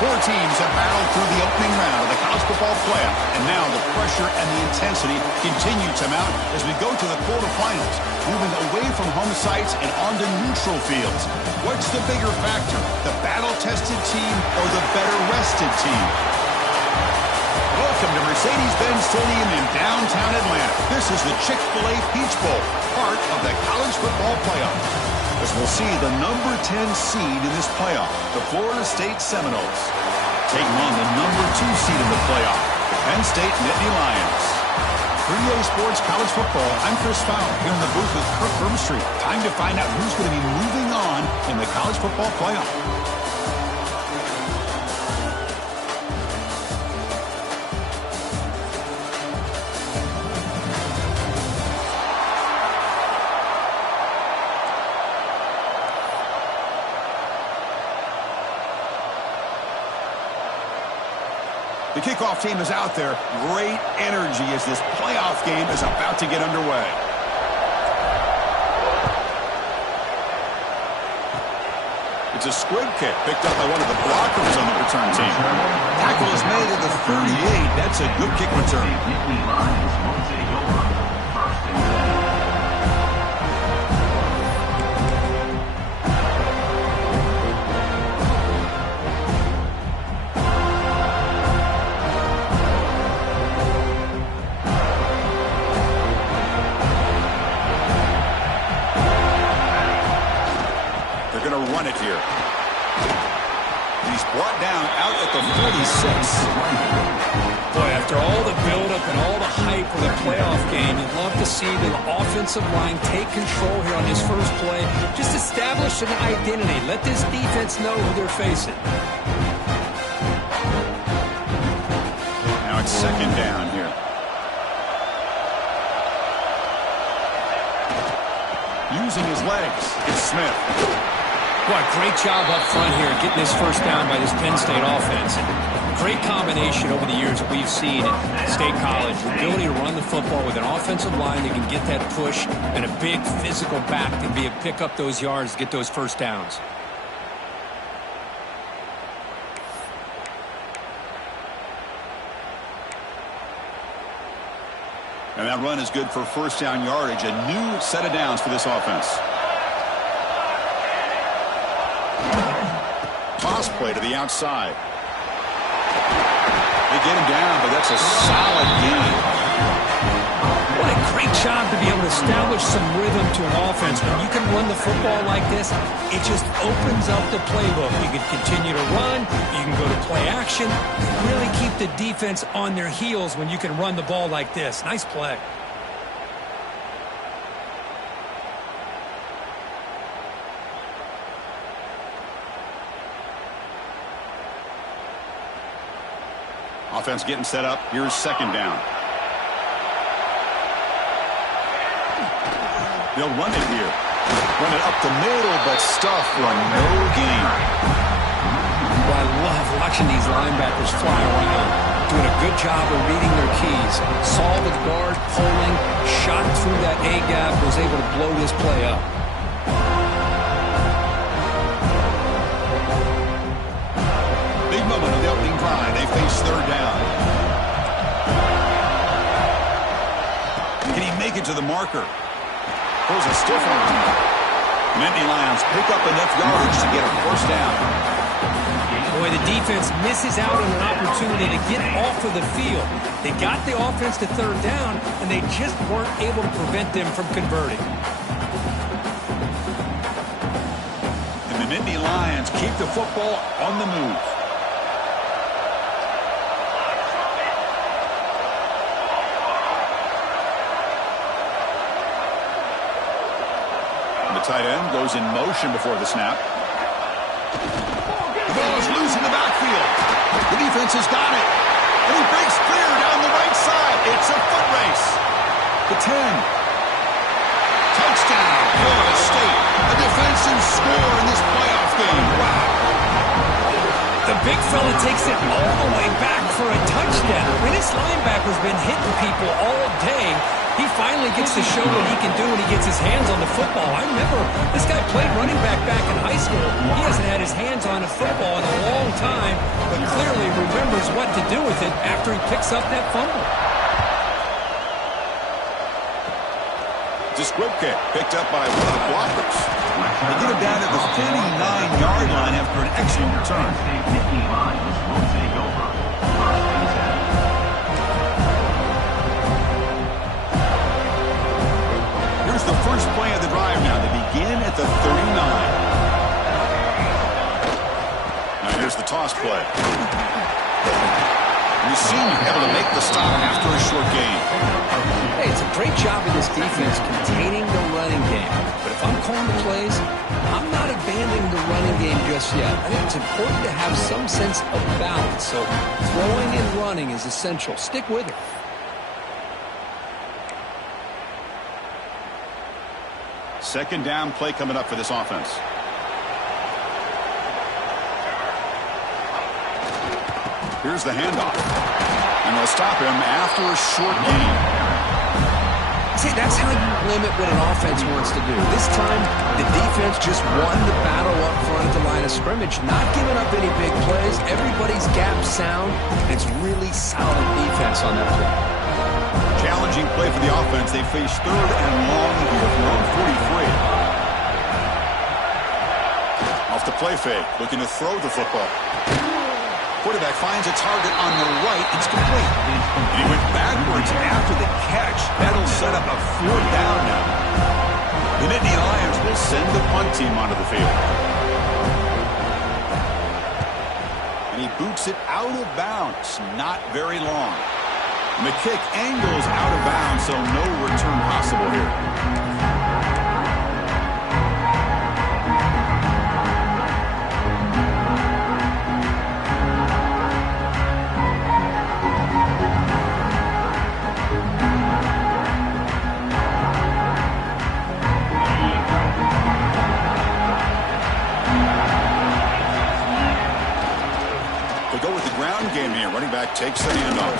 Four teams have battled through the opening round of the college football playoff, and now the pressure and the intensity continue to mount as we go to the quarterfinals, moving away from home sites and onto neutral fields. What's the bigger factor, the battle-tested team or the better-rested team? Welcome to Mercedes-Benz Stadium in downtown Atlanta. This is the Chick-fil-A Peach Bowl, part of the college football playoff. As we'll see the number 10 seed in this playoff, the Florida State Seminoles, taking on the number 2 seed in the playoff, the Penn State Nittany Lions. For EA Sports College Football, I'm Chris Fowler here in the booth with Kirk Herbstreit. Time to find out who's going to be moving on in the college football playoff. The kickoff team is out there. Great energy as this playoff game is about to get underway. It's a squib kick picked up by one of the blockers on the return team. Tackle is made at the 38. That's a good kick return. Run it here. He's brought down out at the 46. Boy, after all the buildup and all the hype for the playoff game, you'd love to see the offensive line take control here on this first play. Just establish an identity. Let this defense know who they're facing. Now it's second down here. Using his legs, it's Smith. Boy, great job up front here getting this first down by this Penn State offense. And great combination over the years that we've seen at State College. The ability to run the football with an offensive line that can get that push and a big physical back to be able to pick up those yards, get those first downs. And that run is good for first down yardage. A new set of downs for this offense. Toss play to the outside. They get him down, but that's a solid gain. What a great job to be able to establish some rhythm to an offense. When you can run the football like this, it just opens up the playbook. You can continue to run, you can go to play action, really keep the defense on their heels when you can run the ball like this. Nice play. Offense getting set up. Here's second down. They'll run it here. Run it up the middle, but stuff for no gain. Well, I love watching these linebackers fly around, doing a good job of reading their keys. Saw the guard pulling, shot through that A-gap, was able to blow this play up. Big moment of the opening drive. They face third down. Can he make it to the marker? Throws a stiff one. Nittany Lions pick up enough yardage to get a first down. Boy, the defense misses out on an opportunity to get off of the field. They got the offense to third down, and they just weren't able to prevent them from converting. And the Nittany Lions keep the football on the move. Tight end goes in motion before the snap. The ball is loose in the backfield. The defense has got it. And he breaks clear down the right side. It's a foot race. The 10. Touchdown, Florida State. A defensive score in this playoff game. Wow. The big fella takes it all the way back for a touchdown. When this linebacker's been hitting people all day, he finally gets to show what he can do when he gets his hands on the football. I remember this guy played running back in high school. He hasn't had his hands on a football in a long time, but clearly remembers what to do with it after he picks up that fumble. It's a squib kick picked up by one of the blockers. They get him down at the 49-yard line after an excellent return. Here's the first play of the drive now. They begin at the 39. Now here's the toss play. You seem able to make the stop after a short gain. Hey, it's a great job of this defense containing the running game. But if I'm calling the plays, I'm not abandoning the running game just yet. I think it's important to have some sense of balance. So throwing and running is essential. Stick with it. Second down play coming up for this offense. Here's the handoff. And they'll stop him after a short gain. See, that's how you limit what an offense wants to do. This time, the defense just won the battle up front at the line of scrimmage, not giving up any big plays. Everybody's gap sound. It's really solid defense on that play. Challenging play for the offense. They face third and long here from their own 43. Off the play fake, looking to throw the football. Quarterback finds a target on the right. It's complete. And he went backwards after the catch. That'll set up a fourth down now. The Nittany Lions will send the punt team onto the field. And he boots it out of bounds. Not very long. And the kick angles out of bounds, so no return possible here. Game here. Running back takes the handoff.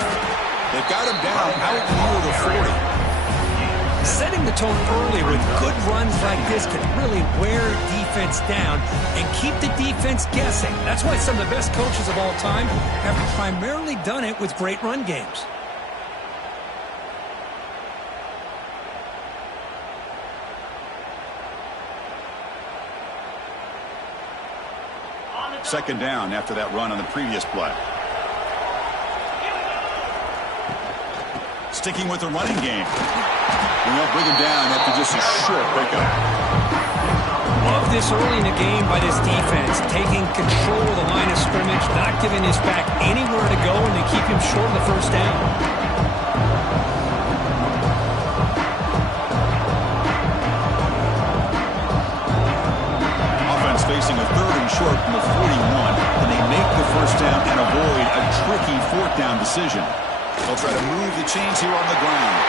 They've got him down out near the 40. Setting the tone early with good runs like this can really wear defense down and keep the defense guessing. That's why some of the best coaches of all time have primarily done it with great run games. Second down after that run on the previous play. Sticking with the running game. And they'll bring him down after just a short pickup. Love this early in the game by this defense. Taking control of the line of scrimmage, not giving this back anywhere to go, and they keep him short of the first down. Offense facing a third and short from the 41, and they make the first down and avoid a tricky fourth down decision. They'll try to move the chains here on the ground.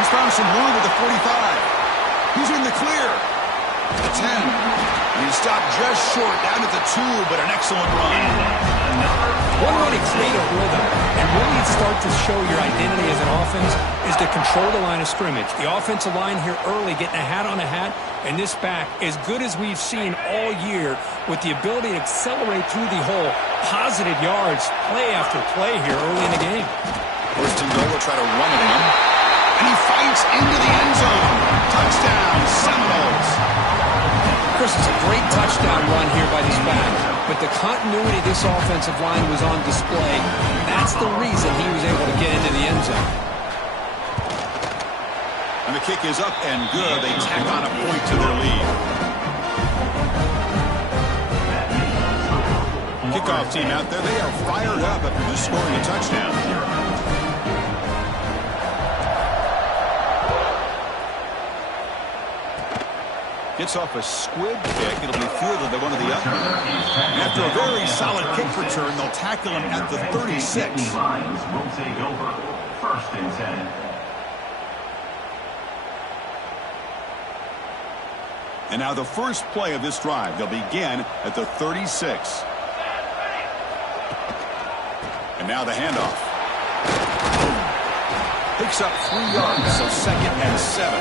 He's found some room at the 45. He's in the clear. The 10. And he stopped just short down at the 2, but an excellent run. One way to create a rhythm and really start to show your identity as an offense is to control the line of scrimmage. The offensive line here early getting a hat on a hat, and this back as good as we've seen all year with the ability to accelerate through the hole. Positive yards, play after play here early in the game. First and goal will try to run at him. And he fights into the end zone. Touchdown, Seminoles. Chris, it's a great touchdown run here by this back, but the continuity of this offensive line was on display. That's the reason he was able to get into the end zone. And the kick is up and good. They tack on a point to their lead. Kickoff team out there, they are fired up after just scoring a touchdown. Gets off a squib kick. It'll be fielded by one of the other. And after a very solid kick return, they'll tackle him at the 36. Lions will take over. First and 10. And now the first play of this drive. They'll begin at the 36. Now the handoff. Picks up 3 yards, so 2nd and 7.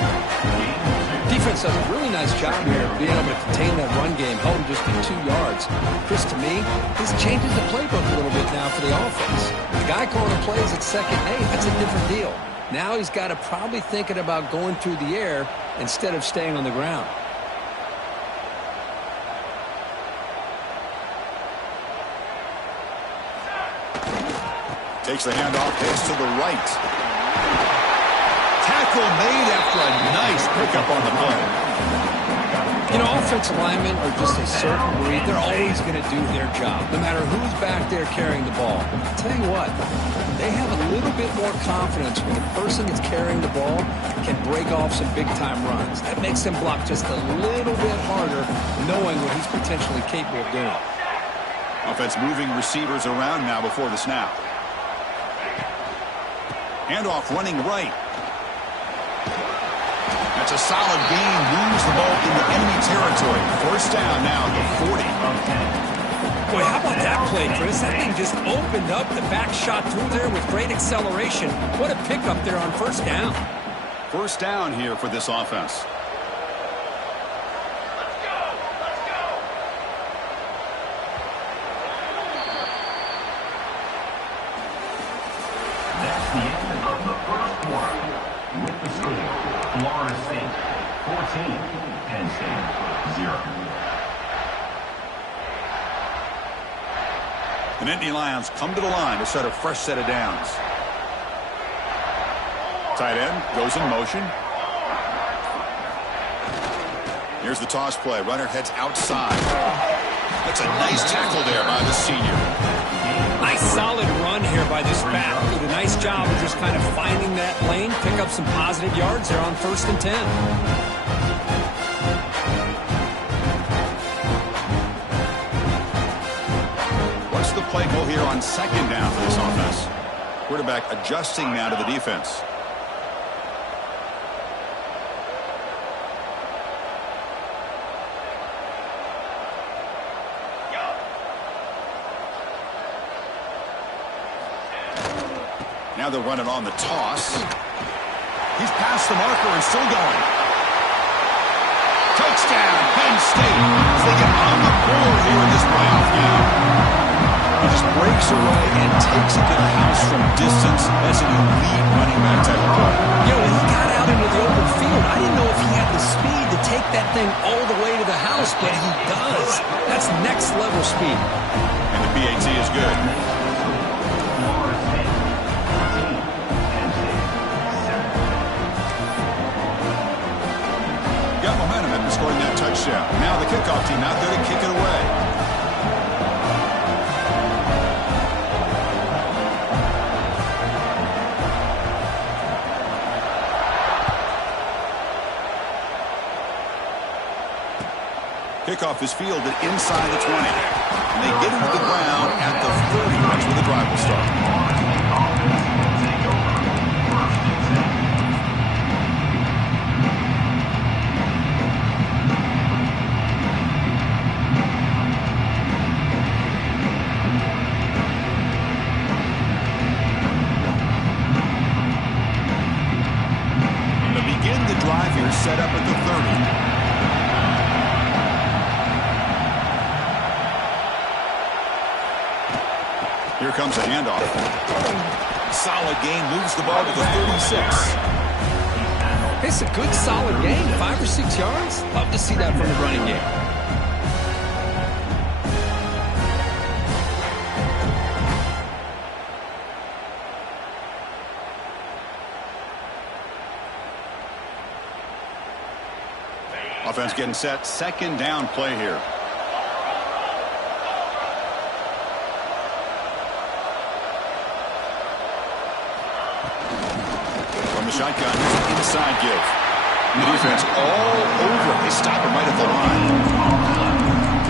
Defense does a really nice job here of being able to contain that run game, hold them just to 2 yards. Chris, to me, this changes the playbook a little bit now for the offense. The guy calling the plays at 2nd and 8, that's a different deal. Now he's got to probably thinking about going through the air instead of staying on the ground. Takes the handoff, heads to the right. Tackle made after a nice pickup on the play. You know, offensive linemen are just a certain breed. They're always going to do their job, no matter who's back there carrying the ball. I'll tell you what, they have a little bit more confidence when the person that's carrying the ball can break off some big-time runs. That makes them block just a little bit harder, knowing what he's potentially capable of doing. Offense moving receivers around now before the snap. Handoff running right. That's a solid gain. Moves the ball into enemy territory. 1st down now at the 40. Boy, how about that play, Chris? That thing just opened up. The back shot through there with great acceleration. What a pickup there on 1st down. 1st down here for this offense. That's the end of the first quarter. With the score, Florida State 14, Penn State 0. The Nittany Lions come to the line to set a fresh set of downs. Tight end goes in motion. Here's the toss play. Runner heads outside. That's a nice tackle there by the senior. Nice solid run here by this back. Did a nice job of just kind of finding that lane, pick up some positive yards there on 1st and 10. What's the play go here on 2nd down for this offense? Quarterback adjusting now to the defense. Now they're running on the toss. He's past the marker and still going. Touchdown, Penn State, as they get on the board here in this playoff game. He just breaks away and takes it to the house from distance. That's an elite running back type of play. You know, when he got out into the open field, I didn't know if he had the speed to take that thing all the way to the house, but he does. That's next level speed. And the PAT is good. Got momentum in scoring that touchdown. Now the kickoff team out there to kick it away. Kickoff is fielded inside the 20. And they get it to the ground at the 30. That's where the drive will start. Set up at the 30. Here comes a handoff. Solid gain, moves the ball to the 36. It's a good solid gain, 5 or 6 yards. Love to see that from the running game. Offense getting set. 2nd down play here. From the shotgun, here's an inside give. The defense all over. They stop him right at the line.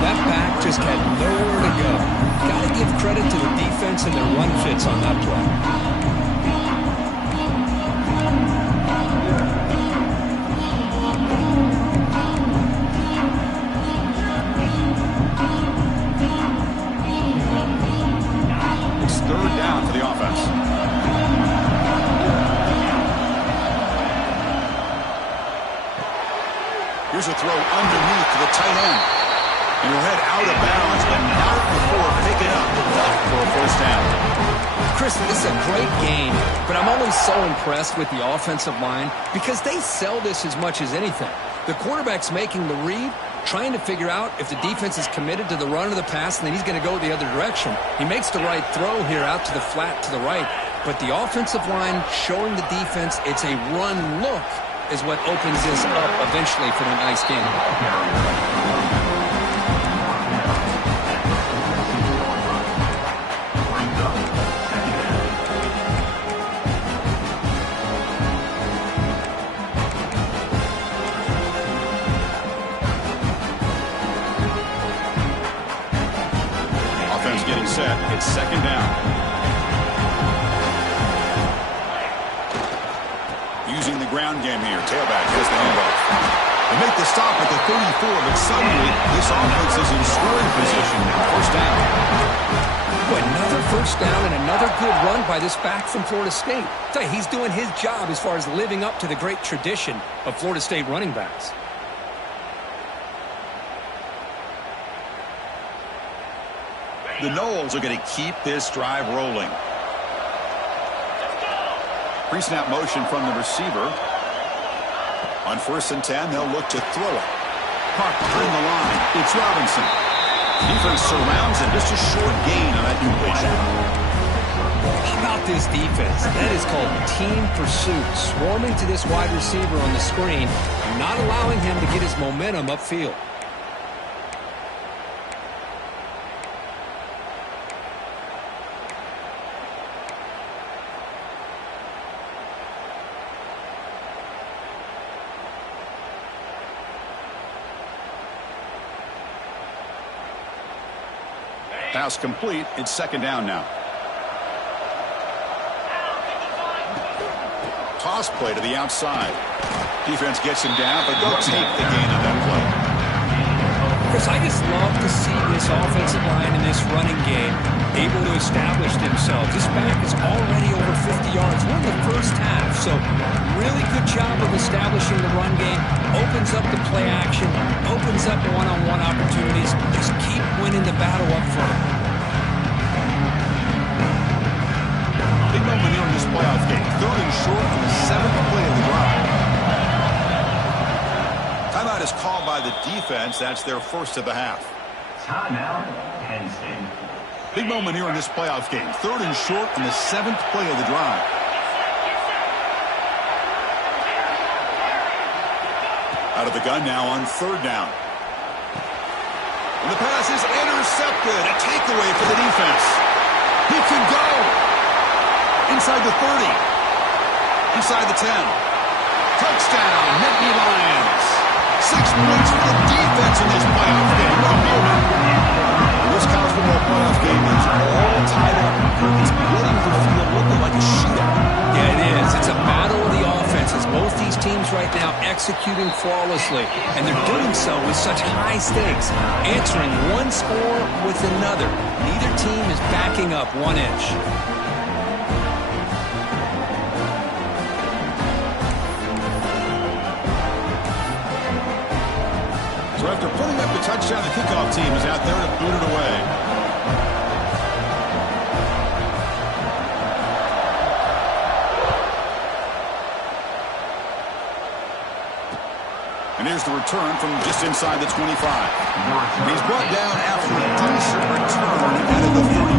That back just had nowhere to go. Got to give credit to the defense and their run fits on that play. Here's a throw underneath to the tight end. And he'll head out of bounds, but not before picking up enough for a first down. Chris, this is a great game, but I'm always so impressed with the offensive line because they sell this as much as anything. The quarterback's making the read, trying to figure out if the defense is committed to the run or the pass, and then he's going to go the other direction. He makes the right throw here out to the flat to the right, but the offensive line showing the defense it's a run look is what opens this up eventually for the nice game. Getting set. It's second down. Using the ground game here. Tailback has the handoff. They make the stop at the 34, but suddenly this offense is in scoring position now. First down. Another first down and another good run by this back from Florida State. I tell you, he's doing his job as far as living up to the great tradition of Florida State running backs. The Noles are going to keep this drive rolling. Pre-snap motion from the receiver. On 1st and 10, they'll look to throw it. Park behind the line. It's Robinson. Defense surrounds him. Just a short gain on that completion. How about this defense? That is called team pursuit. Swarming to this wide receiver on the screen, not allowing him to get his momentum upfield. Pass complete. It's second down now. Toss play to the outside. Defense gets him down, but they'll take the gain on that play. Chris, I just love to see this offensive line in this running game able to establish themselves. This back is already over 50 yards. We're in the first half, so really good job of establishing the run game. Opens up the play action, opens up one-on-one opportunities. Just keep winning the battle up front. Big moment here in this playoff game. 3rd and short on the 7th play of the drive. Timeout is called by the defense. That's their first of the half. Timeout, Penn State. Big moment here in this playoff game. 3rd and short on the 7th play of the drive. Out of the gun now on 3rd down. And the pass is intercepted. A takeaway for the defense. He can go. Inside the 30. Inside the 10. Touchdown, Nittany Lions. 6 points for the defense in this playoff game. What a moment. This college football playoff game is all tied up. It's beginning to feel looking like a shootout. Yeah, it is. It's a battle of the offenses. Both these teams right now executing flawlessly, and they're doing so with such high stakes, answering one score with another. Neither team is backing up 1 inch. So after putting up the touchdown, the kickoff team is out there to boot it away. And here's the return from just inside the 25. And he's brought down after a decent return out of the 31.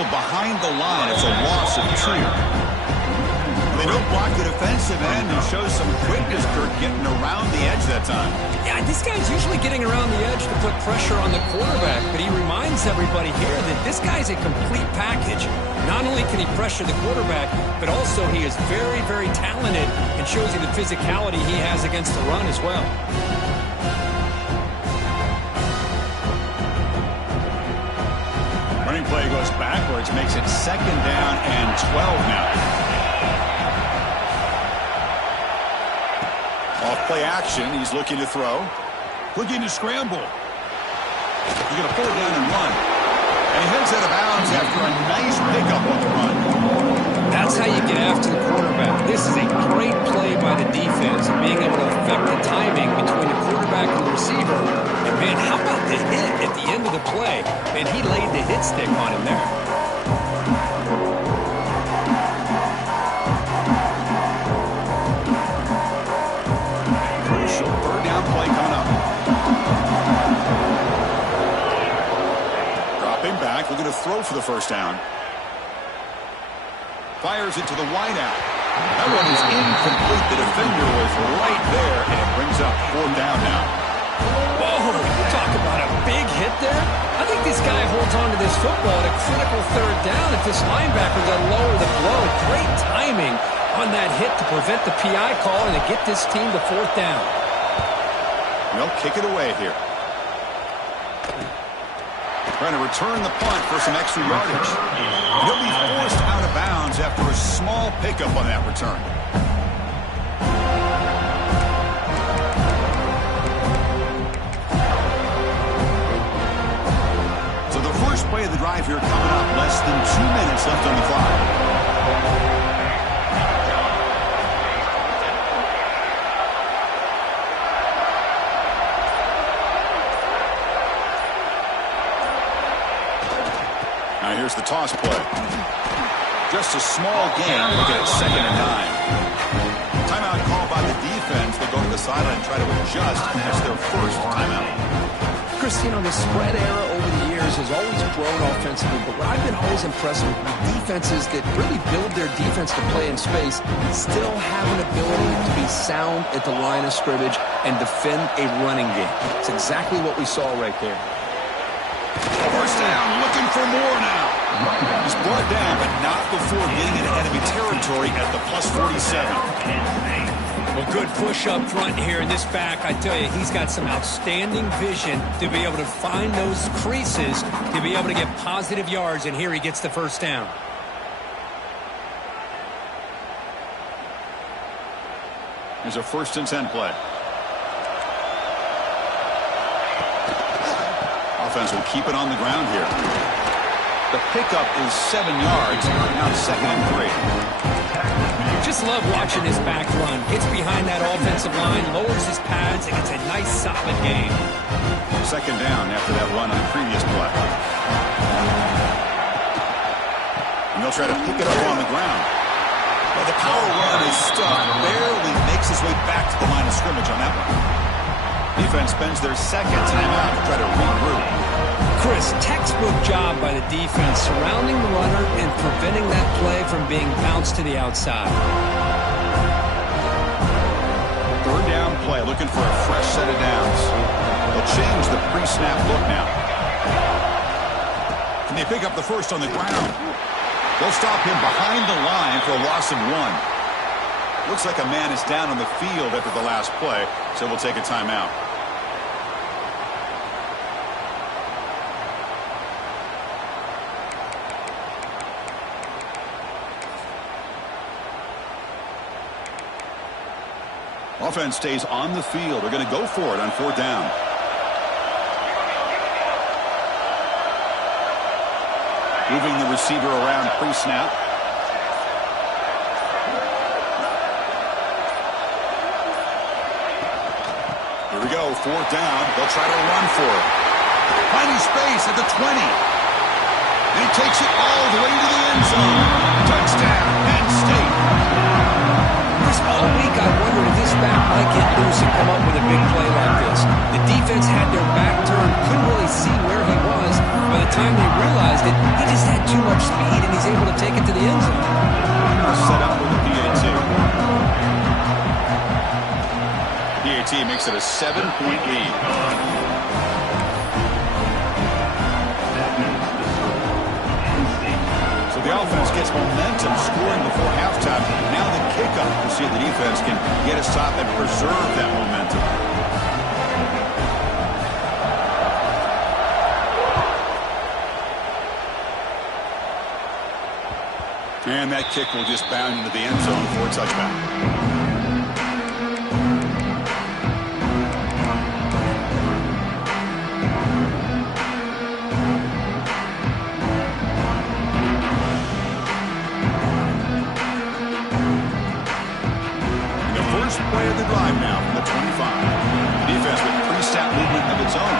Behind the line, it's a loss of 2. They don't block the defensive end and show some quickness, Kirk, getting around the edge that time. Yeah, this guy's usually getting around the edge to put pressure on the quarterback, but he reminds everybody here that this guy's a complete package. Not only can he pressure the quarterback, but also he is very, very talented and shows you the physicality he has against the run as well. play goes backwards, makes it 2nd down and 12 now. Off play action, he's looking to throw. Looking to scramble. He's going to pull it down and run. And he heads out of bounds after a nice pickup on the run. That's how you get after the quarterback. This is a great play by the defense and being able to affect the timing between the quarterback and the receiver. And, man, how about the hit at the end of the play? And he laid the hit stick on him there. Crucial 3rd down play coming up. Dropping back, looking to throw for the 1st down. Fires it to the wideout. That one is incomplete. The defender was right there, and it brings up 4th down now. Whoa, you talk about a big hit there. I think this guy holds on to this football at a critical 3rd down if this linebacker doesn't lower the blow. Great timing on that hit to prevent the PI call and to get this team to 4th down. They'll kick it away here. Trying to return the punt for some extra yardage. He'll be forced out of bounds after a small pickup on that return. So the first play of the drive here coming up. Less than 2 minutes left on the clock. Now here's the toss play. Just a small gain. Look at it, 2nd and 9. Timeout called by the defense. They go to the sideline and try to adjust. That's their first timeout. Chris, you know, the spread era over the years has always grown offensively, but what I've been always impressed with defenses that really build their defense to play in space still have an ability to be sound at the line of scrimmage and defend a running game. It's exactly what we saw right there. 1st down, looking for more now. He's brought down, but not before getting into enemy territory at the +47. Well, good push up front here in this back. I tell you, he's got some outstanding vision to be able to find those creases, to be able to get positive yards, and here he gets the 1st down. Here's a 1st and 10 play. Offense will keep it on the ground here. The pickup is 7 yards. Now 2nd and 3. Just love watching this back run. Gets behind that offensive line, lowers his pads, and it's a nice, solid game. 2nd down after that run on the previous play. And they'll try to pick it up on the ground. But the power run is stuck. Barely makes his way back to the line of scrimmage on that one. Defense spends their 2nd timeout to try to regroup. Chris, textbook job by the defense surrounding the runner and preventing that play from being bounced to the outside. 3rd down play, looking for a fresh set of downs. They'll change the pre-snap look now. Can they pick up the 1st on the ground? They'll stop him behind the line for a loss of 1. Looks like a man is down on the field after the last play, so we'll take a timeout. Offense stays on the field. They're going to go for it on 4th down. Moving the receiver around pre-snap. Here we go, 4th down. They'll try to run for it. Finding space at the 20. And he takes it all the way to the end zone. Touchdown, Penn State. All week I wondered if this back might get loose and come up with a big play like this. The defense had their back turned, couldn't really see where he was. By the time they realized it, he just had too much speed, and he's able to take it to the end zone. Set up with the PAT. PAT makes it a 7-point lead. The offense gets momentum, scoring before halftime. Now the kickoff to see if the defense can get a stop and preserve that momentum. And that kick will just bound into the end zone for a touchback. Play of the drive now from the 25. Defense with pre-snap movement of its own.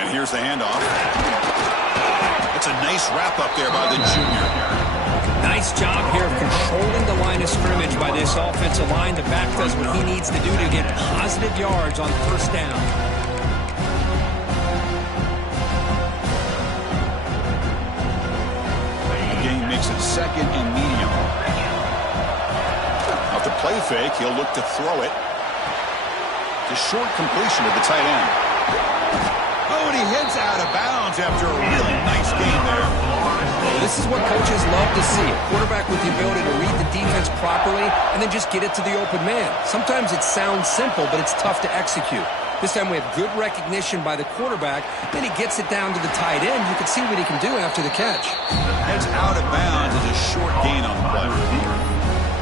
And here's the handoff. It's a nice wrap up there by the junior. Nice job here of controlling the line of scrimmage by this offensive line. The back does what he needs to do to get positive yards on first down. The game makes it second and medium. The play fake, he'll look to throw it. The short completion to the tight end. Oh, and he heads out of bounds after a really nice game there. This is what coaches love to see. A quarterback with the ability to read the defense properly and then just get it to the open man. Sometimes it sounds simple, but it's tough to execute. This time we have good recognition by the quarterback. Then he gets it down to the tight end. You can see what he can do after the catch. Heads out of bounds is a short gain on the play.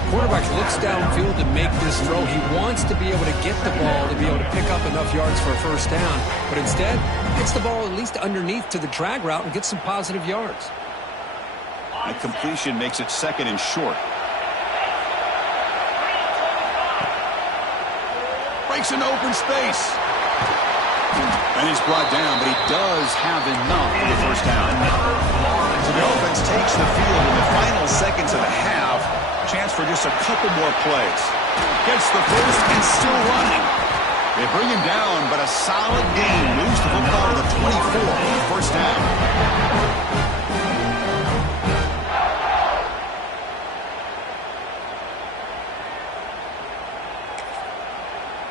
Quarterback looks downfield to make this throw. He wants to be able to get the ball to be able to pick up enough yards for a first down. But instead, gets the ball at least underneath to the drag route and gets some positive yards. A completion makes it second and short. Breaks an open space. And he's brought down, but he does have enough for the first down. So the offense takes the field in the final seconds of the half. Chance for just a couple more plays. Gets the first and still running. They bring him down, but a solid gain moves the football to the 24. First down.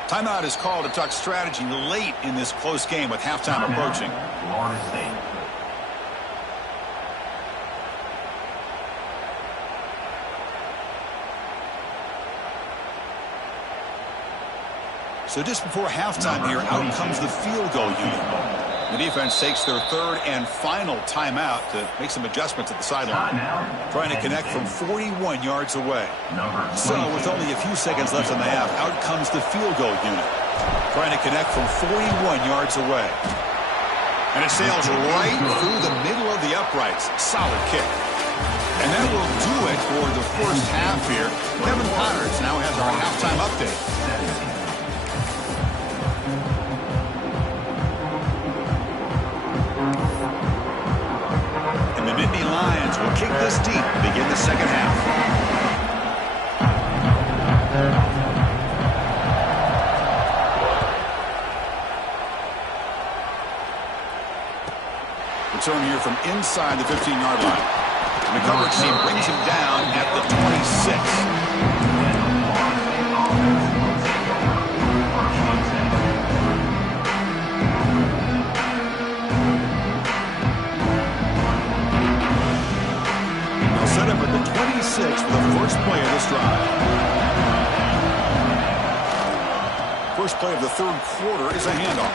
Timeout is called to talk strategy late in this close game with halftime approaching. Florida State. So just before halftime here, out comes the field goal unit. The defense takes their third and final timeout to make some adjustments at the sideline. Trying to connect from 41 yards away. So with only a few seconds left in the half, out comes the field goal unit. Trying to connect from 41 yards away. And it sails right through the middle of the uprights. Solid kick. And that will do it for the first half here. Kevin Connors now has our halftime update. Nittany Lions will kick this deep to begin the second half. Return here from inside the 15-yard line. The coverage team brings him down at the 26. Set up at the 26 for the first play of this drive. First play of the third quarter is a handoff.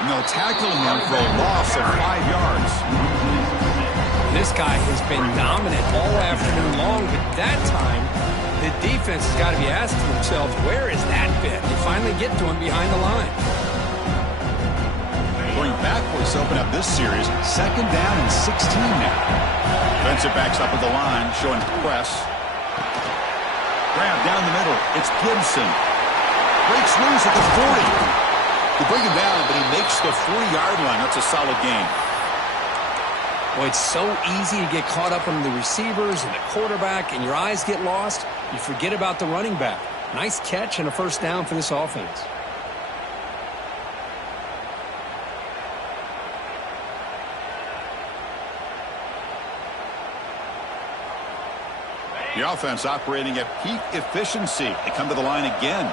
And they'll tackle him for a loss of 5 yards. This guy has been dominant all afternoon long, but that time, the defense has got to be asking themselves, where is that bit? They finally get to him behind the line. Going backwards to open up this series, second down and 16 now. Defensive backs up at the line, showing press. Grab down the middle. It's Gibson. Breaks loose at the 40. They bring him down, but he makes the 40-yard line. That's a solid gain. Well, it's so easy to get caught up on the receivers and the quarterback, and your eyes get lost. You forget about the running back. Nice catch and a first down for this offense. The offense operating at peak efficiency. They come to the line again.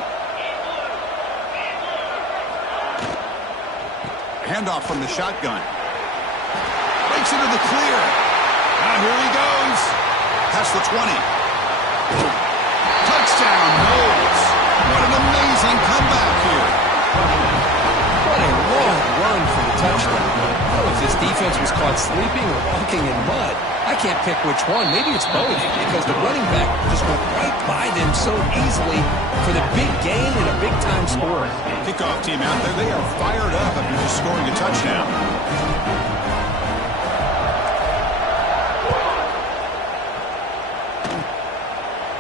Handoff from the shotgun. Breaks into the clear. Now here he goes. Past the 20. Touchdown, Knowles. What an amazing comeback here. What a long run for the touchdown. Oh, if this defense was caught sleeping or walking in mud, I can't pick which one. Maybe it's both, because the running back just went right by them so easily for the big gain and a big-time score. Kickoff team out there, they are fired up after just scoring a touchdown.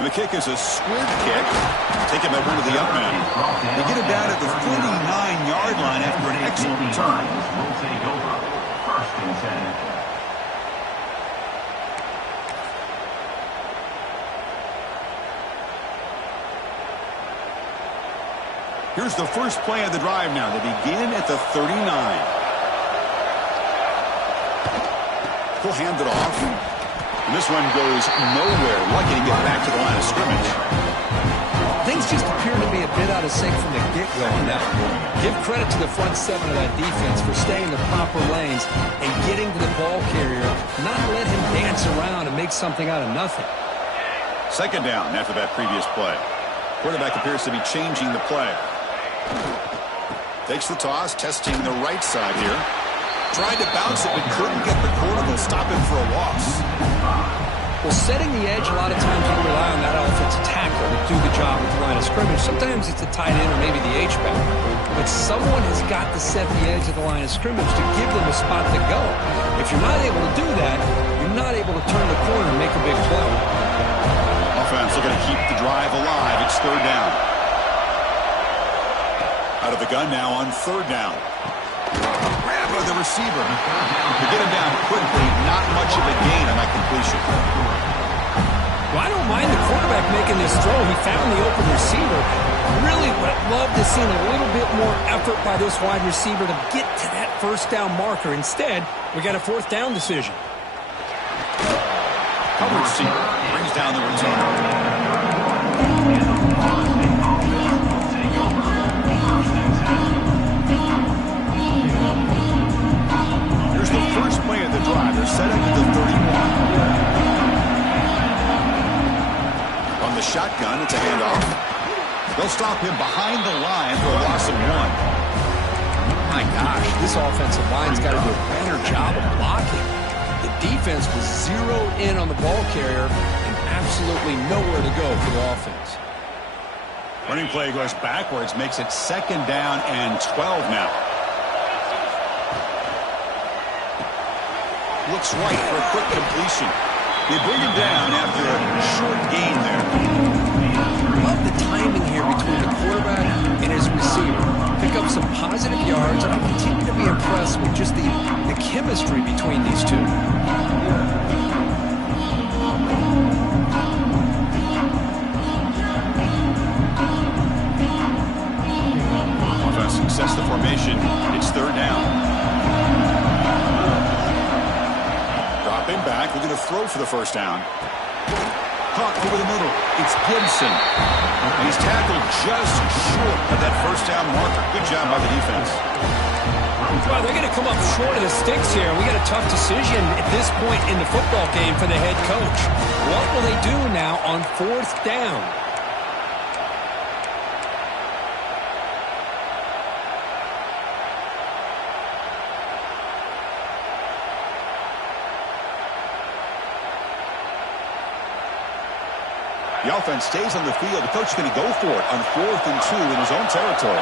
And the kick is a squib kick. Taken by one of the up men. They get it down at the 49-yard line after an excellent return. Will take over. 1st and 10. Here's the first play of the drive now. They begin at the 39. He'll hand it off. And this one goes nowhere. Lucky to get back to the line of scrimmage. Things just appear to be a bit out of sync from the get-go on that one. Give credit to the front seven of that defense for staying in the proper lanes and getting to the ball carrier, not let him dance around and make something out of nothing. Second down after that previous play. Quarterback appears to be changing the play. Takes the toss, testing the right side here. Tried to bounce it, but couldn't get the corner. They'll stop him for a loss. Well, setting the edge, a lot of times you rely on that offensive tackle to do the job at the line of scrimmage. Sometimes it's a tight end or maybe the H-back. But someone has got to set the edge of the line of scrimmage to give them a spot to go. If you're not able to do that, you're not able to turn the corner and make a big play. Offense looking to keep the drive alive. It's third down. Out of the gun now on third down. Grab by the receiver. To get him down quickly, not much of a gain on that completion. Well, I don't mind the quarterback making this throw. He found the open receiver. Really would have loved to see a little bit more effort by this wide receiver to get to that first down marker. Instead, we got a fourth down decision. Coverage team brings down the return. Here's the first play of the drive. They're set up at the 31. On the shotgun, it's a handoff. They'll stop him behind the line for a loss of 1. My gosh, this offensive line's got to do a better job of blocking. The defense was zeroed in on the ball carrier and absolutely nowhere to go for the offense. Running play goes backwards, makes it second down and 12 now. Looks right for a quick completion. They bring him down after a short gain there. Love the timing here between the quarterback and his receiver. Pick up some positive yards, and I continue to be impressed with just the chemistry between these two. Offense success the formation. It's third down. Dropping back. We're going to throw for the first down. Caught over the middle. It's Gibson. And he's tackled just short of that first down marker. Good job by the defense. Well, they're going to come up short of the sticks here. We got a tough decision at this point in the football game for the head coach. What will they do now on fourth down? The offense stays on the field. The coach is going to go for it on 4th and 2 in his own territory.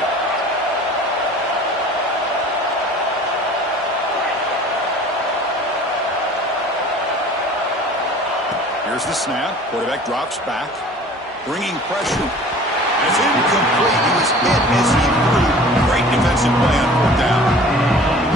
Here's the snap. Quarterback drops back. Bringing pressure. And it's incomplete. He was hit as he threw. Great defensive play on 4th down.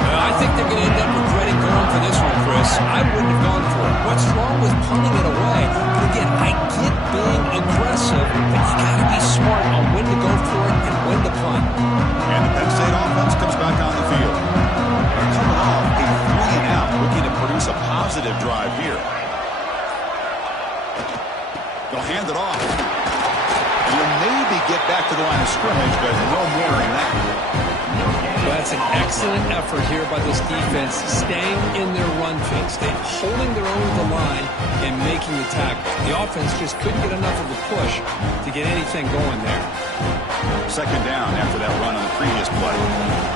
Well, I think they're going to end up regretting going for this one, Chris. I wouldn't have gone for it. What's wrong with punting it away? But again, I get being aggressive, but you got to be smart on when to go for it and when to punt. And the Penn State offense comes back on the field. They're coming off a 3-and-out, looking to produce a positive drive here. They'll hand it off. You'll maybe get back to the line of scrimmage, but no more than that. Well, That's an excellent effort here by this defense, staying in their run fit, holding their own at the line and making the tackle. The offense just couldn't get enough of a push to get anything going there. Second down after that run on the previous play.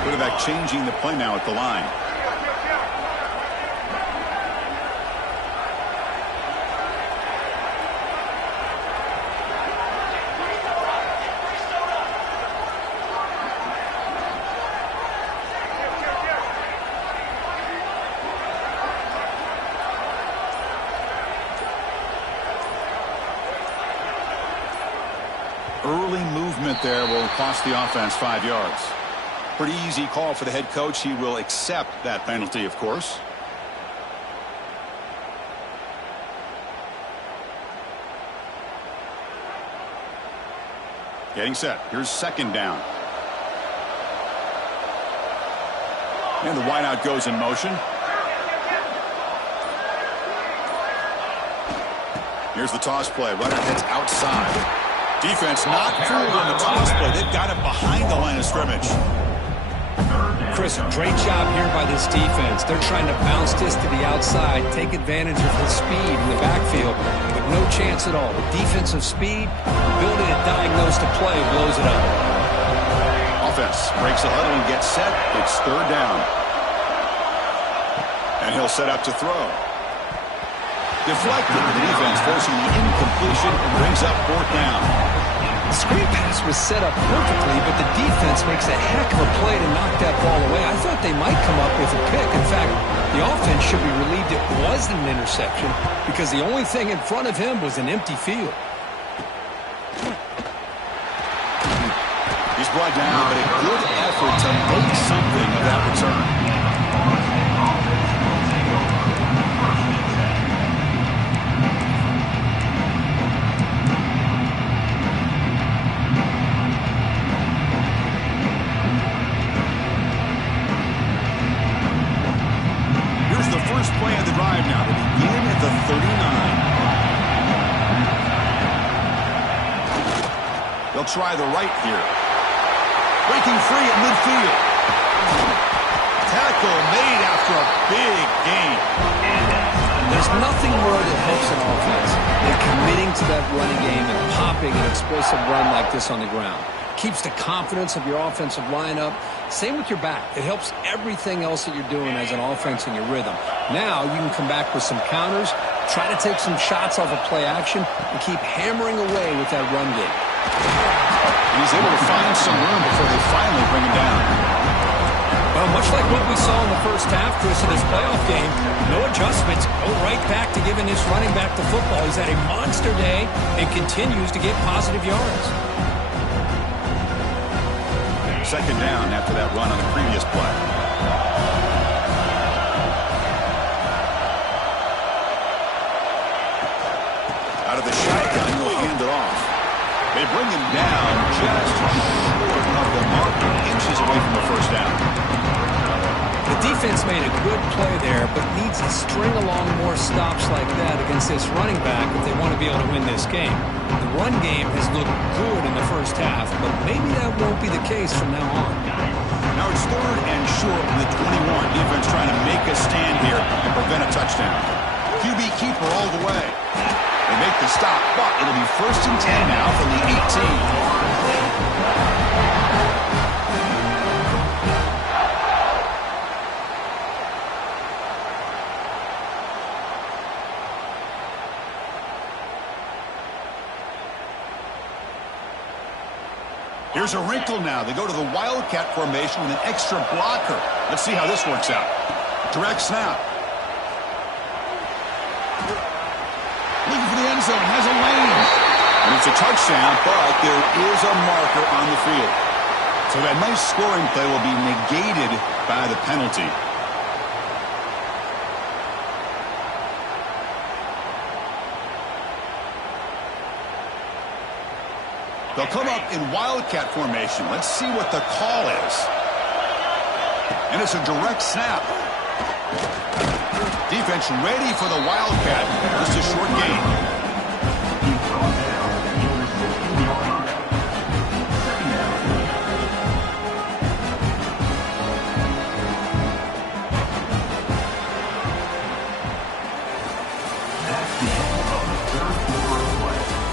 Quarterback changing the play now at the line. Early movement there will cost the offense 5 yards. Pretty easy call for the head coach. He will accept that penalty, of course. Getting set. Here's second down. And the wideout goes in motion. Here's the toss play. Runner heads outside. Defense not fooled on the toss play. They've got it behind the line of scrimmage. Chris, great job here by this defense. They're trying to bounce this to the outside, take advantage of his speed in the backfield, but no chance at all. The defensive speed, ability to diagnose the play, blows it up. Offense breaks the huddle and gets set. It's third down. And he'll set up to throw. Deflected. The defense forcing the incompletion and brings up fourth down. The screen pass was set up perfectly, but the defense makes a heck of a play to knock that ball away. I thought they might come up with a pick. In fact, the offense should be relieved it wasn't an interception because the only thing in front of him was an empty field. He's brought down, but a good effort to make something of that return. First play of the drive now to begin at the 39. They'll try the right here. Breaking free at midfield. Tackle made after a big gain. There's nothing more that helps an offense than committing to that running game and popping an explosive run like this on the ground. Keeps the confidence of your offensive lineup. Same with your back. It helps everything else that you're doing as an offense in your rhythm. Now you can come back with some counters, try to take some shots off of play action, and keep hammering away with that run game. He's able to find some room before they finally bring him down. Well, much like what we saw in the first half, Chris, in this playoff game, no adjustments. Go right back to giving this running back the football. He's had a monster day and continues to get positive yards. Second down after that run on the previous play. Out of the shotgun, he'll hand it off. They bring him down just short of the mark, inches away from the first down. The defense made a good play there, but needs to string along more stops like that against this running back if they want to be able to win this game. The run game has looked good in the first half, but maybe that won't be the case from now on. Now it's third and short from the 21. Defense trying to make a stand here and prevent a touchdown. QB keeper all the way. They make the stop, but it'll be first and 10 now from the 18. Here's a wrinkle now. They go to the Wildcat formation with an extra blocker. Let's see how this works out. Direct snap. Looking for the end zone. Has a lane. And it's a touchdown, but there is a marker on the field. So that nice scoring play will be negated by the penalty. They'll come up in Wildcat formation. Let's see what the call is. And it's a direct snap. Defense ready for the Wildcat. Just a short gain.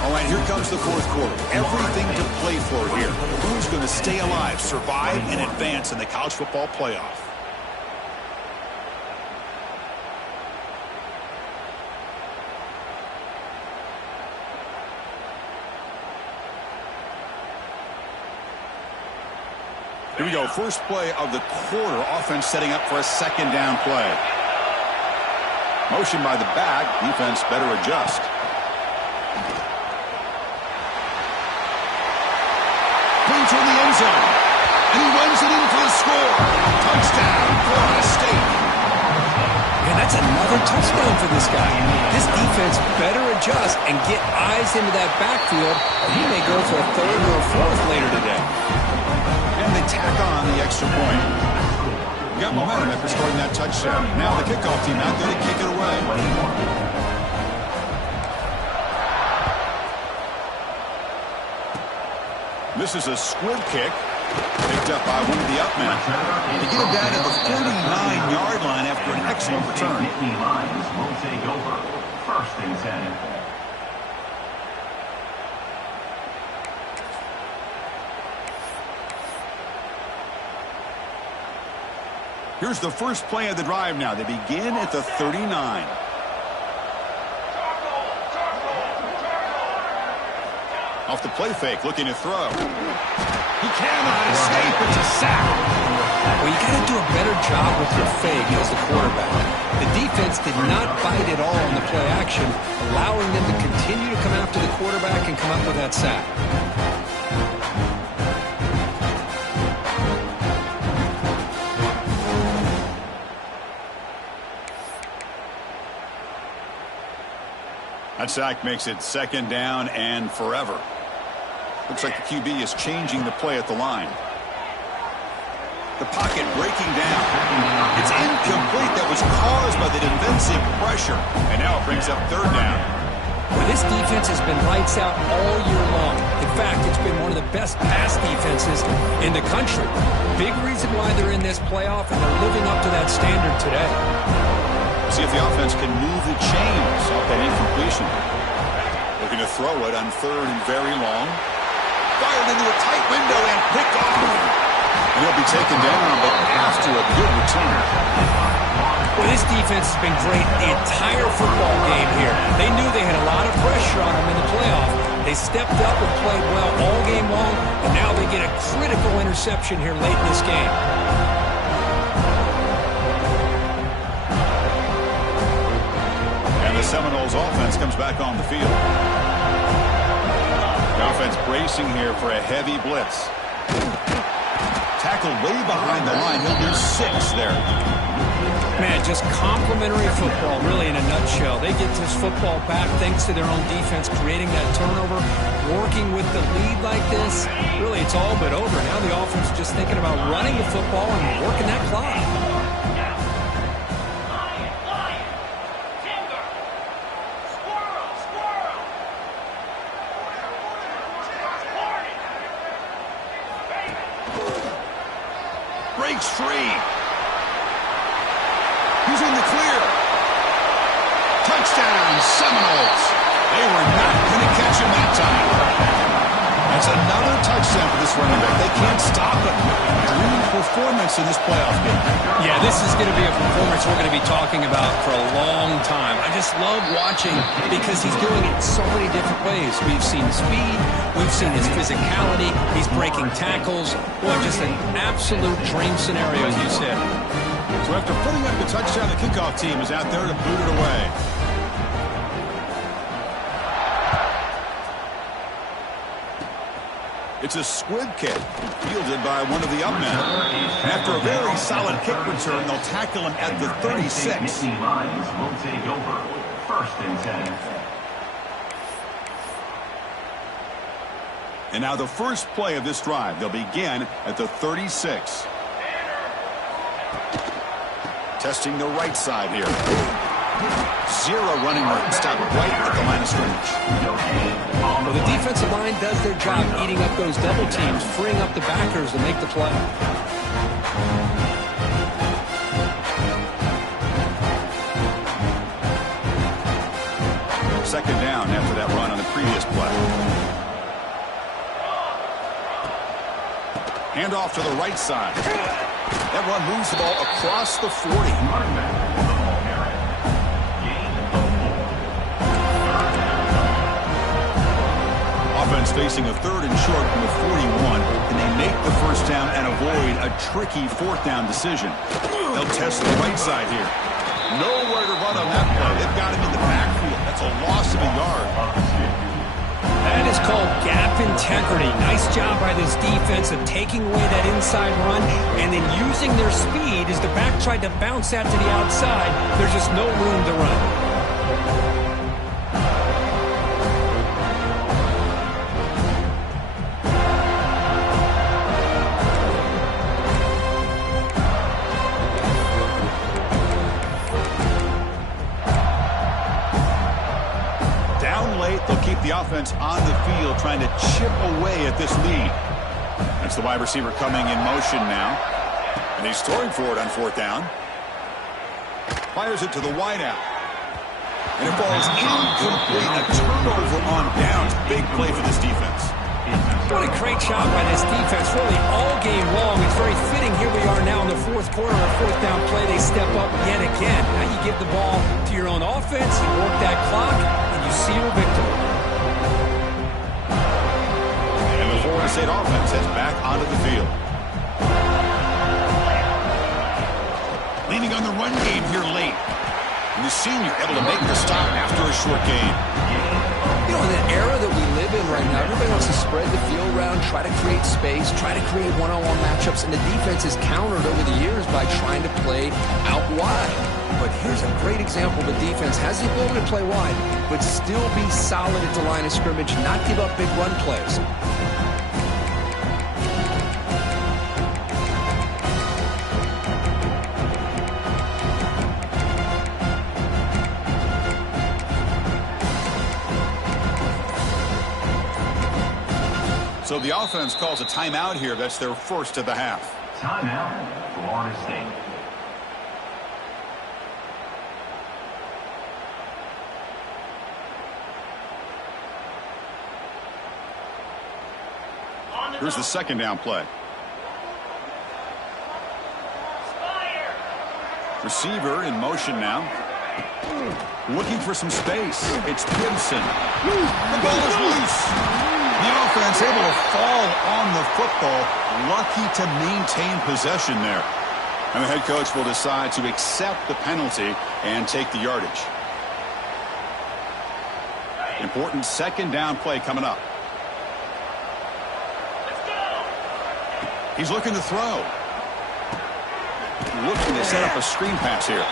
All right, here comes the fourth quarter. Everything to play for here. Who's going to stay alive, survive, and advance in the college football playoff? Here we go. First play of the quarter. Offense setting up for a second down play. Motion by the back. Defense better adjust. Clean toward the end zone. And he runs it in for the score. Touchdown, Florida State. And that's another touchdown for this guy. This defense better adjust and get eyes into that backfield, or he may go for a third or a fourth later today. And they tack on the extra point. Got momentum after scoring that touchdown. Now the kickoff team out there to kick it away. This is a squib kick. Picked up by one of the up men. They get him down at the 49-yard line after an excellent return. Nittany Lions will take over. First and 10. Here's the first play of the drive now. They begin at the 39. Off the play fake, looking to throw. He cannot escape. It's a sack. Well, you got to do a better job with your fake as the quarterback. The defense did not bite at all on the play action, allowing them to continue to come after the quarterback and come up with that sack. That sack makes it second down and forever. Looks like the QB is changing the play at the line. The pocket breaking down. It's incomplete. That was caused by the defensive pressure. And now it brings up third down. Well, this defense has been lights out all year long. In fact, it's been one of the best pass defenses in the country. Big reason why they're in this playoff, and they're living up to that standard today. See if the offense can move the chains off that incompletion. Looking to throw it on third and very long. Fired into a tight window and picked off. And he'll be taken down, but after a good return. Well, this defense has been great the entire football game here. They knew they had a lot of pressure on them in the playoff. They stepped up and played well all game long, and now they get a critical interception here late in this game. The Seminoles offense comes back on the field. The offense bracing here for a heavy blitz. Tackled way behind the line. He'll do 6 there. Man, just complimentary football, really, in a nutshell. They get this football back thanks to their own defense, creating that turnover, working with the lead like this. Really, it's all but over. Now the offense is just thinking about running the football and working that clock. Breaks free. He's in the clear. Touchdown, Seminoles. They were not going to catch him that time. That's another touchdown for this running back. They can't stop him. Dream performance in this playoff game. Yeah, this is going to be a performance we're going to be talking about for a long time. I just love watching because he's doing it so many different ways. We've seen speed. We've seen his physicality. He's breaking tackles. Boy, just an absolute dream scenario, as you said. So after putting up the touchdown, the kickoff team is out there to boot it away. It's a squib kick fielded by one of the up men. And after a very solid kick return, they'll tackle him at the 36. Nittany Lions will take over. First and 10. And now the first play of this drive. They'll begin at the 36. Testing the right side here. 0 running room. Stop right at the line of scrimmage. Well, the defensive line does their job eating up those double teams, freeing up the backers to make the play. second down after that run on the previous play. Hand off to the right side. That run moves the ball across the 40. Offense facing a third and short from the 41. Can they make the first down and avoid a tricky fourth down decision? They'll test the right side here. Nowhere to run on that play. They've got him in the backfield. That's a loss of a yard. That is called gap integrity. Nice job by this defense of taking away that inside run and then using their speed as the back tried to bounce that to the outside. There's just no room to run. They'll keep the offense on the field trying to chip away at this lead. That's the wide receiver coming in motion now. And he's throwing for it on fourth down. Fires it to the wideout. And it falls incomplete. A turnover on downs. Big play for this defense. What a great job by this defense, really all game long. It's very fitting. Here we are now in the fourth quarter, a fourth down play. They step up yet again. Now you give the ball to your own offense, you work that clock, and you seal a victory. And the Florida State offense heads back onto the field. Leaning on the run game here late. And the senior able to make the stop after a short gain. You know, in the era that we live in right now, everybody wants to spread the field around, try to create space, try to create one-on-one matchups, and the defense is countered over the years by trying to play out wide. But here's a great example. The defense has the ability to play wide, but still be solid at the line of scrimmage, not give up big run plays. So the offense calls a timeout here. That's their first of the half. Timeout, Florida State. Here's the second down play. Receiver in motion now. Looking for some space. It's Gibson. The ball is loose. The offense able to fall on the football. Lucky to maintain possession there. And the head coach will decide to accept the penalty and take the yardage. Important second down play coming up. He's looking to throw. Looking to set up a screen pass here.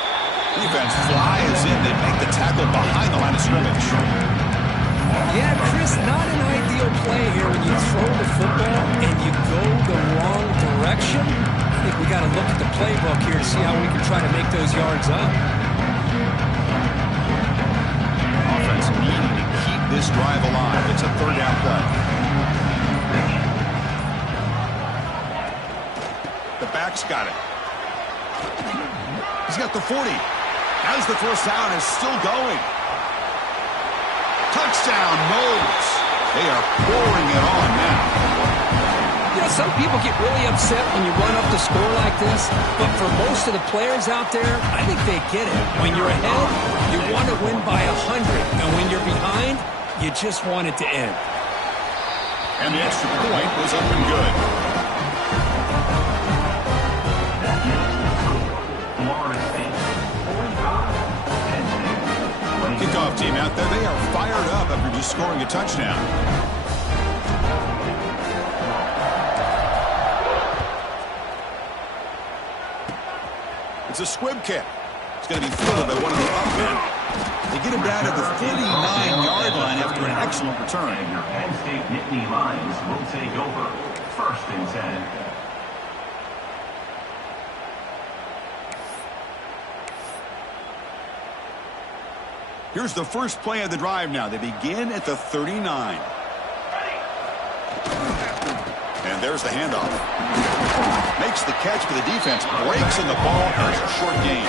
Defense flies in. They make the tackle behind the line of scrimmage. Yeah, Chris, not an ideal play here when you throw the football and you go the wrong direction. I think we got to look at the playbook here to see how we can try to make those yards up. Offense needing to keep this drive alive. It's a third down play. The back's got it. He's got the 40. As the first down is still going. Touchdown, Knowles. They are pouring it on now. You know, some people get really upset when you run up the score like this, but for most of the players out there, I think they get it. When you're ahead, you want to win by 100, and when you're behind, you just want it to end. And the extra point was up and good. Florida State, 45. Kickoff team out there, they are fired up after just scoring a touchdown. It's a squib kick. It's going to be fielded by one of the up men. They get him down to the 49-yard line after an excellent return. And your Penn State Nittany Lions will take over 1st and 10. Here's the first play of the drive now. They begin at the 39. And there's the handoff. Makes the catch, but the defense breaks in the ball. There's a short gain.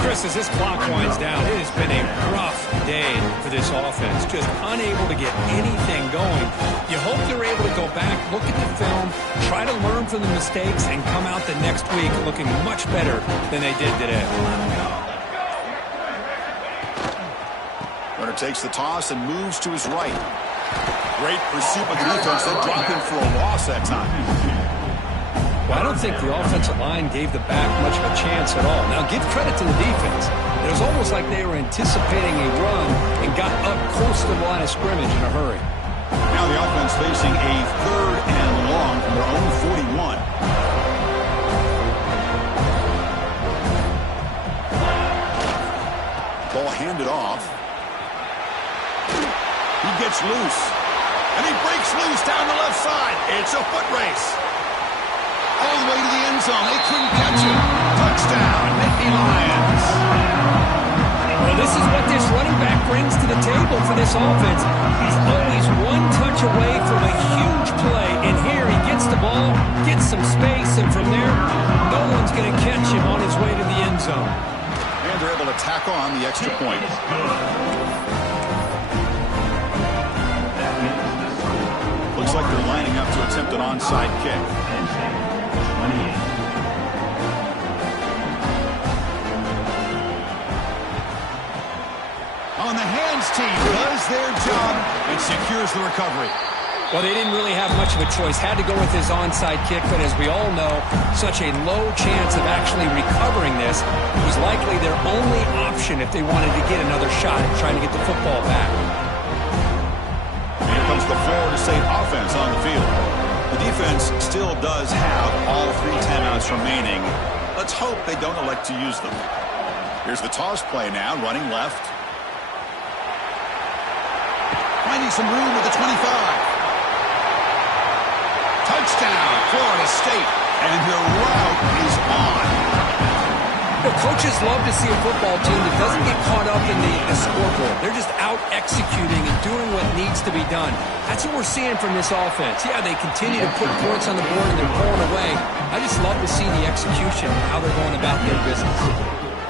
Chris, as this clock winds down, it has been a rough day for this offense. Just unable to get anything going. You hope they're able to go back, look at the film, try to learn from the mistakes, and come out the next week looking much better than they did today. Runner takes the toss and moves to his right. Great pursuit by the defense. They drop him for a loss that time. Well, I don't think the offensive line gave the back much of a chance at all. Now, give credit to the defense. It was almost like they were anticipating a run and got up close to the line of scrimmage in a hurry. Now the offense facing a 3rd and long from their own 41. Ball handed off. He gets loose. And he breaks loose down the left side. It's a foot race. All the way to the end zone. They couldn't catch him. Touchdown, Nittany Lions. Well, this is what this running back brings to the table for this offense. He's always one touch away from a huge play. And here he gets the ball, gets some space, and from there, no one's going to catch him on his way to the end zone. And they're able to tack on the extra point. Looks like they're lining up to attempt an onside kick. On the hands team does their job and secures the recovery. Well, they didn't really have much of a choice. Had to go with his onside kick, but as we all know, such a low chance of actually recovering this. It was likely their only option if they wanted to get another shot at trying to get the football back. Here comes the Florida State offense on the field. The defense still does have all 3 timeouts remaining. Let's hope they don't elect to use them. Here's the toss play now, running left. Finding some room at the 25. Touchdown, Florida State. And their route is on. The coaches love to see a football team that doesn't get caught up in the scoreboard. They're just out executing and doing what needs to be done. That's what we're seeing from this offense. Yeah, they continue to put points on the board and they're pulling away. I just love to see the execution, how they're going about their business.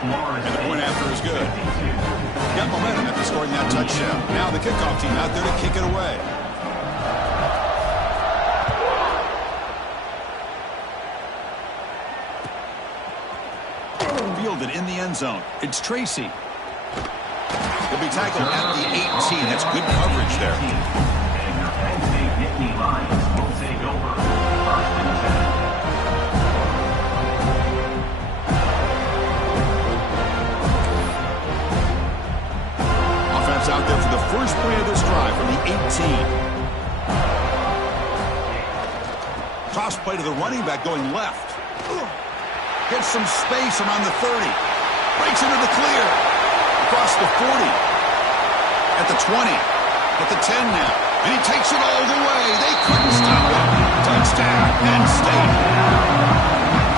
And the point after is good. Got momentum after scoring that touchdown. Now the kickoff team out there to kick it away. Fielded in the end zone. It's Tracy. He'll be tackled at the 18. That's good coverage there. And your Penn State Nittany Lions will take over. 1st and 10. Out there for the first play of this drive from the 18. Toss play to the running back going left. Gets some space around the 30. Breaks into the clear. Across the 40. At the 20. At the 10 now. And he takes it all the way. They couldn't stop him. Touchdown, Penn State.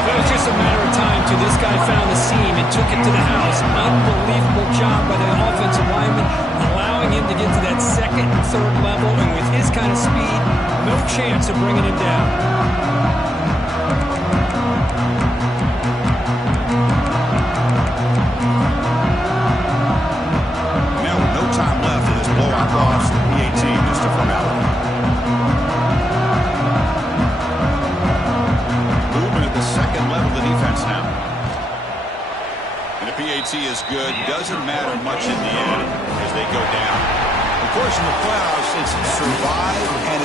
It was just a matter of time till this guy found the seam and took it to the house. Unbelievable job by the offensive lineman, allowing him to get to that 2nd and 3rd level, and with his kind of speed, no chance of bringing him down. Now with no time left in this blowout loss, the PAT just a formality. Second level of the defense now. And the PAT is good. Doesn't matter much in the end as they go down. Of course, in the playoffs, it's survive and